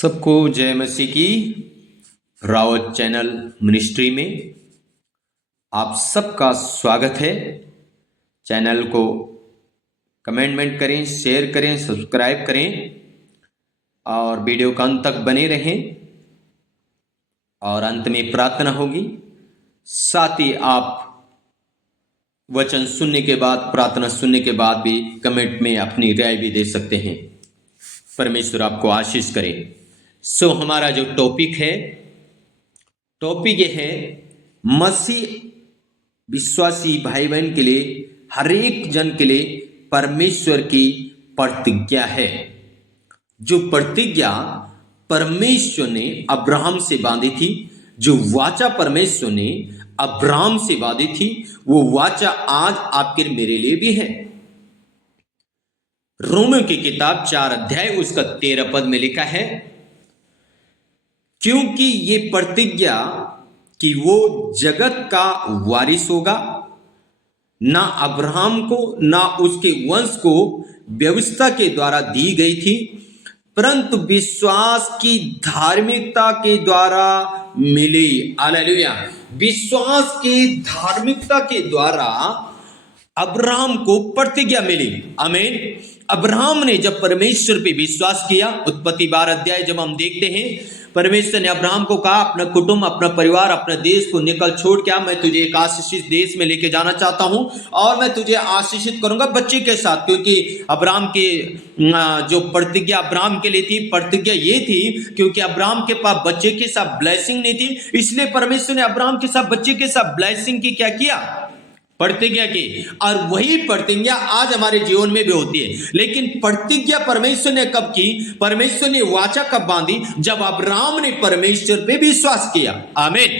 सबको जय मसीह की। रावत चैनल मिनिस्ट्री में आप सबका स्वागत है। चैनल को कमेंट करें, शेयर करें, सब्सक्राइब करें और वीडियो का अंत तक बने रहें। और अंत में प्रार्थना होगी। साथ ही आप वचन सुनने के बाद, प्रार्थना सुनने के बाद भी कमेंट में अपनी राय भी दे सकते हैं। परमेश्वर आपको आशीष करे। हमारा जो टॉपिक ये है मसीह विश्वासी भाई बहन के लिए, हर एक जन के लिए परमेश्वर की प्रतिज्ञा है। जो प्रतिज्ञा परमेश्वर ने अब्राहम से बांधी थी, जो वाचा परमेश्वर ने अब्राहम से बांधी थी, वो वाचा आज आपके मेरे लिए भी है। रोमियो की किताब 4 अध्याय उसका 13 पद में लिखा है, क्योंकि ये प्रतिज्ञा कि वो जगत का वारिस होगा, ना अब्राहम को ना उसके वंश को व्यवस्था के द्वारा दी गई थी, परंतु विश्वास की धार्मिकता के द्वारा मिली। हालेलुया। विश्वास की धार्मिकता के द्वारा अब्राहम को प्रतिज्ञा मिली। आमीन। अब्राहम ने जब परमेश्वर पे विश्वास किया, उत्पत्ति 12 अध्याय जब हम देखते हैं, परमेश्वर ने अब्राहम को कहा, अपना कुटुंब, अपना परिवार, अपने देश को निकल छोड़ के मैं तुझे एक आशीषित देश में लेके जाना चाहता हूं और मैं तुझे आशीषित करूंगा बच्चे के साथ। क्योंकि अब्राहम के जो प्रतिज्ञा अब्राहम के लिए थी, प्रतिज्ञा ये थी क्योंकि अब्राहम के पास बच्चे के साथ ब्लेसिंग नहीं थी, इसलिए परमेश्वर ने अब्राहम के साथ बच्चे के साथ ब्लेसिंग की क्या किया? प्रतिज्ञा की। और वही प्रतिज्ञा आज हमारे जीवन में भी होती है। लेकिन प्रतिज्ञा परमेश्वर ने कब की? परमेश्वर ने वाचा कब बांधी? जब अब्राहम ने परमेश्वर पे विश्वास किया। आमीन।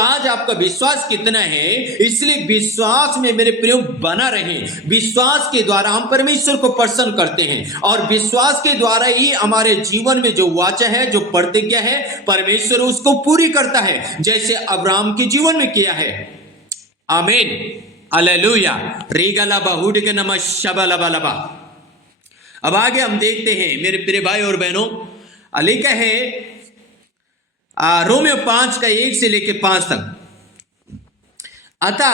आज आपका विश्वास कितना है? इसलिए विश्वास में मेरे प्रियो बना रहे। विश्वास के द्वारा हम परमेश्वर को प्रसन्न करते हैं और विश्वास के द्वारा ही हमारे जीवन में जो वाचा है, जो प्रतिज्ञा है, परमेश्वर उसको पूरी करता है, जैसे अब्राहम के जीवन में किया है। आमीन। हालेलुया। रीगलाबा हुडके नमः शबलबलबा। अब आगे हम देखते हैं मेरे प्रिय भाई और बहनों, लिखा है रोमियो 5 का 1 से लेके 5 तक, अतः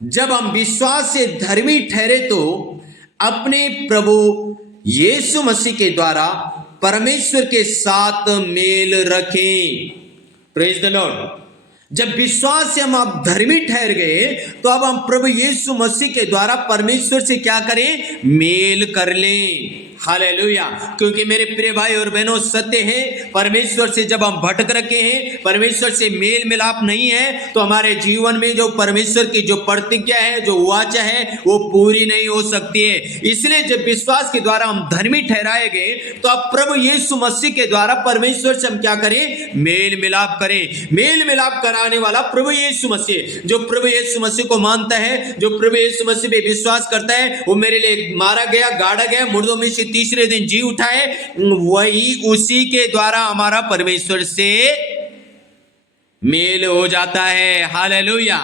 जब हम विश्वास से धर्मी ठहरे तो अपने प्रभु यीशु मसीह के द्वारा परमेश्वर के साथ मेल रखें। Praise the Lord. जब विश्वास से हम आप धर्मी ठहर गए तो अब हम प्रभु यीशु मसीह के द्वारा परमेश्वर से क्या करें? मेल कर लें। हालेलुया। क्योंकि मेरे प्रिय भाई और बहनों, सत्य है, परमेश्वर से जब हम भटक रखे हैं, परमेश्वर से मेल मिलाप नहीं है, तो हमारे जीवन में जो परमेश्वर की जो प्रतिज्ञा है, जो वाचा है, वो पूरी नहीं हो सकती है। इसलिए जब विश्वास के द्वारा हम धर्मी ठहराए गए तो अब प्रभु यीशु मसीह के द्वारा परमेश्वर से हम क्या करें? मेल मिलाप करें। मेल मिलाप कराने वाला प्रभु यीशु मसीह। जो प्रभु यीशु मसीह को मानता है, जो प्रभु यीशु मसीह पे विश्वास करता है, वो मेरे लिए मारा गया, गाड़ा गया, मुर्दों में से तीसरे दिन जी उठा है, वही उसी के द्वारा हमारा परमेश्वर से मेल हो जाता है। हालेलुया।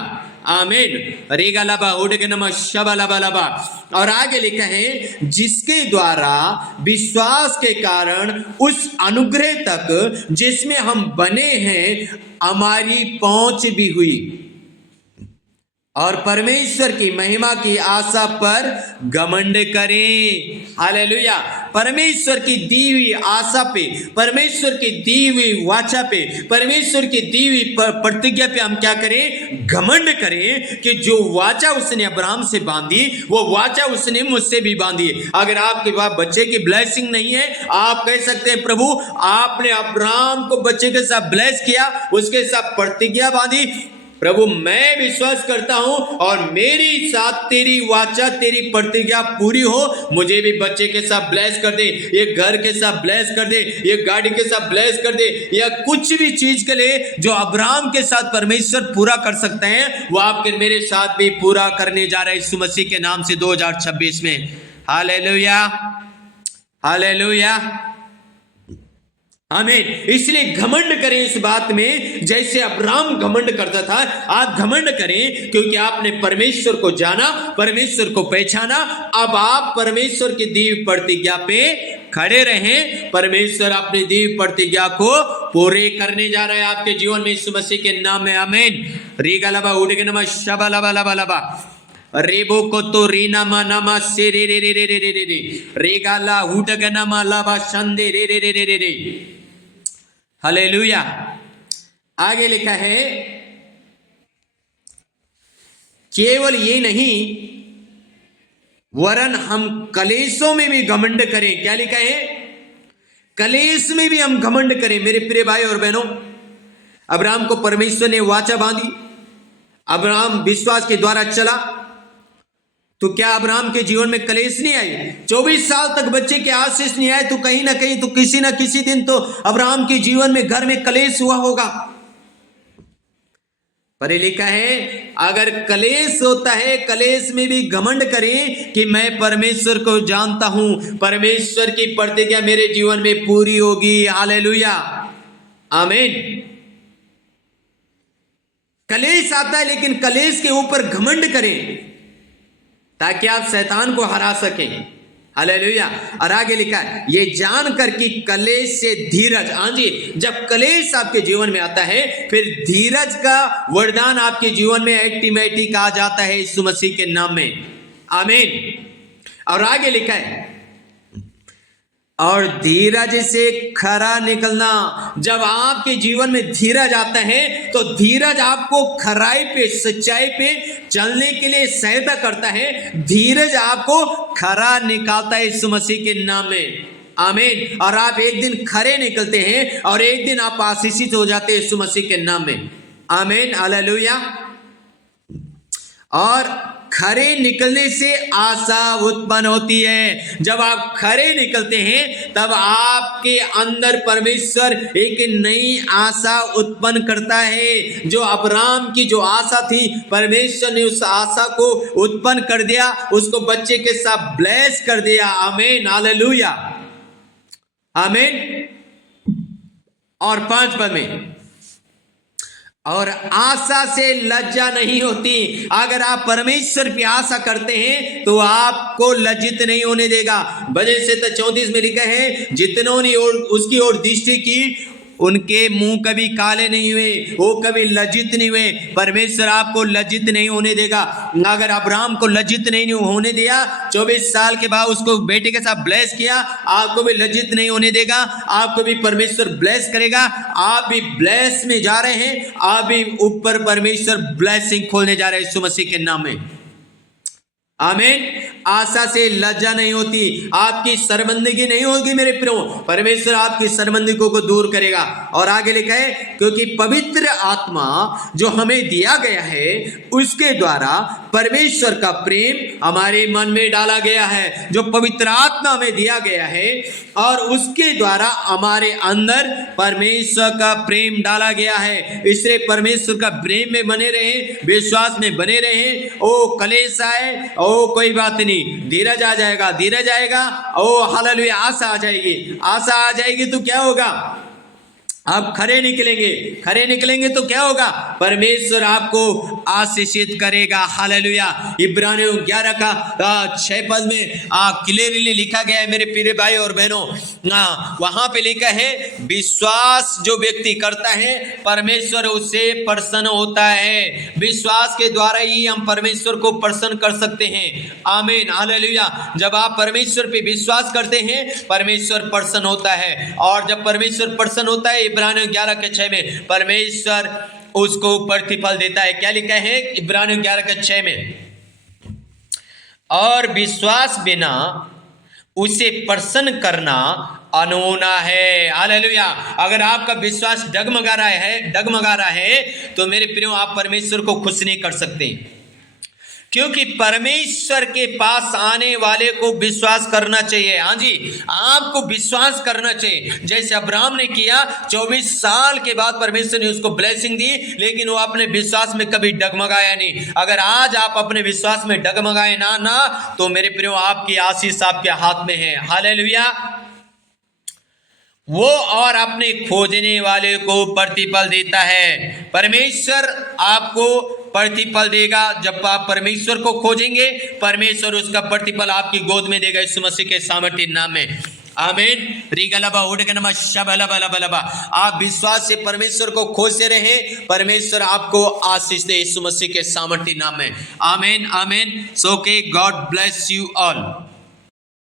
आमीन। रेगालाबा हुडके नमः शबलबलबा। और आगे लिखा है, जिसके द्वारा विश्वास के कारण उस अनुग्रह तक जिसमें हम बने हैं हमारी पहुंच भी हुई और परमेश्वर की महिमा की आशा पर घमंड करें। हालेलुया। परमेश्वर की दी हुई आशा पे, परमेश्वर की दी हुई वाचा पे, परमेश्वर की दी हुई प्रतिज्ञा पे हम क्या करें? घमंड करें कि जो वाचा उसने अब्राहम से बांधी, वो वाचा उसने मुझसे भी बांधी। अगर आपके पास बच्चे की ब्लेसिंग नहीं है, आप कह सकते हैं, प्रभु आपने अब्राहम को बच्चे के साथ ब्लेस किया, उसके साथ प्रतिज्ञा बांधी, प्रभु मैं विश्वास करता हूं और मेरी साथ तेरी वाचा, तेरी प्रतिज्ञा पूरी हो। मुझे भी बच्चे के साथ ब्लेस कर दे, ये घर के साथ ब्लेस कर दे, ये गाड़ी के साथ ब्लेस कर दे, या कुछ भी चीज के लिए जो अब्राहम के साथ परमेश्वर पूरा कर सकते हैं, वो आपके मेरे साथ भी पूरा करने जा रहे हैं यीशु मसीह के नाम से 2026 में। हालेलुया। हालेलुया। आमीन। इसलिए घमंड करें इस बात में, जैसे अब्राहम घमंड करता था। आप घमंड करें क्योंकि आपने परमेश्वर को जाना, परमेश्वर को पहचाना। अब आप परमेश्वर की दी प्रतिज्ञा पे खड़े रहें, परमेश्वर अपनी दी प्रतिज्ञा को पूरे करने जा रहा है आपके जीवन में, यीशु मसीह के नाम में, आमीन। रीगलबा उडगनमा शबलबा लबा लबा रेबो को तो रीना नमा से रे रे रे रे रे रे रे रेगाला उडगनमा लबा शंदे रे रे रे रे रे रे। हालेलुया। आगे लिखा है, केवल ये नहीं वरन हम कलेशों में भी घमंड करें। क्या लिखा है? कलेश में भी हम घमंड करें। मेरे प्रिय भाई और बहनों, अब्राहम को परमेश्वर ने वाचा बांधी, अब्राहम विश्वास के द्वारा चला, तो क्या अब्राहम के जीवन में कलेश नहीं आई? 24 साल तक बच्चे के आशीष नहीं आए, तो कहीं ना कहीं तो किसी ना किसी दिन तो अब्राहम के जीवन में घर में कलेश हुआ होगा। पर लिखा है, अगर कलेश होता है, कलेश में भी घमंड करें कि मैं परमेश्वर को जानता हूं, परमेश्वर की प्रतिज्ञा मेरे जीवन में पूरी होगी। हालेलुया, आमीन। कलेश आता है, लेकिन कलेश के ऊपर घमंड करें ताकि आप शैतान को हरा सकें। हालेलुया। और आगे लिखा है, ये जानकर कि कलेश से धीरज, हाँ जी, जब कलेश आपके जीवन में आता है, फिर धीरज का वरदान आपके जीवन में ऑटोमेटिक आ जाता है यीशु मसीह के नाम में, आमीन। और आगे लिखा है, और धीरज से खरा निकलना। जब आपके जीवन में धीरज आता है, तो धीरज आपको खराई पे, सच्चाई पे चलने के लिए सहायता करता है। धीरज आपको खरा निकालता है यीशु मसीह के नाम में, आमीन। और आप एक दिन खरे निकलते हैं और एक दिन आप आशीषित हो जाते हैं यीशु मसीह के नाम में, आमीन, हालेलुया। और खरे निकलने से आशा उत्पन्न होती है। जब आप खरे निकलते हैं, तब आपके अंदर परमेश्वर एक नई आशा उत्पन्न करता है। जो अब्राहम की जो आशा थी, परमेश्वर ने उस आशा को उत्पन्न कर दिया, उसको बच्चे के साथ ब्लेस कर दिया, आमीन, हालेलुया, आमीन। और 5 पद में, और आशा से लज्जा नहीं होती। अगर आप परमेश्वर की आशा करते हैं तो आपको लज्जित नहीं होने देगा। वजह से तो 34 में लिखा है, जितनों ने उसकी ओर दृष्टि की, उनके मुंह कभी काले नहीं हुए, वो कभी लज्जित नहीं हुए। परमेश्वर आपको लज्जित नहीं होने देगा। अगर अब्राहम को लज्जित नहीं होने दिया, 24 साल के बाद उसको बेटे के साथ ब्लेस किया, आपको भी लज्जित नहीं होने देगा। आपको भी परमेश्वर ब्लेस करेगा। आप भी ब्लेस में जा रहे हैं, आप भी ऊपर परमेश्वर ब्लेसिंग खोलने जा रहे हैं यीशु मसीह के नाम में, आमीन। आशा से लज्जा नहीं होती, आपकी शर्मिंदगी नहीं होगी मेरे प्रियो। परमेश्वर आपकी शर्मिंदगी को दूर करेगा। और आगे लिखा है, क्योंकि पवित्र आत्मा जो हमें दिया गया है, उसके द्वारा परमेश्वर का प्रेम हमारे मन में डाला गया है। जो पवित्र आत्मा हमें दिया गया है और उसके द्वारा हमारे अंदर परमेश्वर का प्रेम डाला गया है। इसलिए परमेश्वर का प्रेम में बने रहे, विश्वास में बने रहे। ओ कलेश आए, ओ कोई बात नहीं, धीरज आ जाएगा, धीरज आएगा। ओ हालेलुया, आशा आ जाएगी, आशा आ जाएगी तो क्या होगा? आप खरे निकलेंगे, खरे निकलेंगे तो क्या होगा? परमेश्वर आपको आशीषित करेगा, हालेलुया। इब्रानियों 11 का 6 पद में क्लियरली लिखा गया है मेरे प्रिय भाई और बहनों। वहां पे लिखा है, विश्वास जो व्यक्ति करता है, परमेश्वर उससे प्रसन्न होता है। विश्वास के द्वारा ही हम परमेश्वर को प्रसन्न कर सकते हैं, आमीन, हालेलुया। जब आप परमेश्वर पे विश्वास करते हैं, परमेश्वर प्रसन्न होता है। और जब परमेश्वर प्रसन्न होता है, इब्रानियों 11 के 6 में परमेश्वर उसको प्रतिफल देता है। क्या लिखा है इब्रानियों 11 के 6 में? और विश्वास बिना उसे प्रसन्न करना अनहोना है, हालेलुया। अगर आपका विश्वास डगमगा रहा है तो मेरे प्रियो, आप परमेश्वर को खुश नहीं कर सकते। क्योंकि परमेश्वर के पास आने वाले को विश्वास करना चाहिए। हाँ जी, आपको विश्वास करना चाहिए। जैसे अब्राहम ने किया, 24 साल के बाद परमेश्वर ने उसको ब्लेसिंग दी, लेकिन वो अपने विश्वास में कभी डगमगाया नहीं। अगर आज आप अपने विश्वास में डगमगाए ना तो मेरे प्रियो, आपकी आशीष आपके हाथ में है, हालेलुया। वो और अपने खोजने वाले को प्रतिफल देता है। परमेश्वर आपको प्रतिफल देगा। जब आप परमेश्वर को खोजेंगे, परमेश्वर उसका प्रतिफल आपकी गोद में देगा, यीशु मसीह के सामर्थ्य नाम में, आमीन। रिगलबा उडगनमा शबलबलबलबा। आप विश्वास से परमेश्वर को खोजते रहे, परमेश्वर आपको आशीष दे यीशु मसीह के सामर्थी नाम में। आमीन आमीन। सो के गॉड ब्लेस यू ऑल।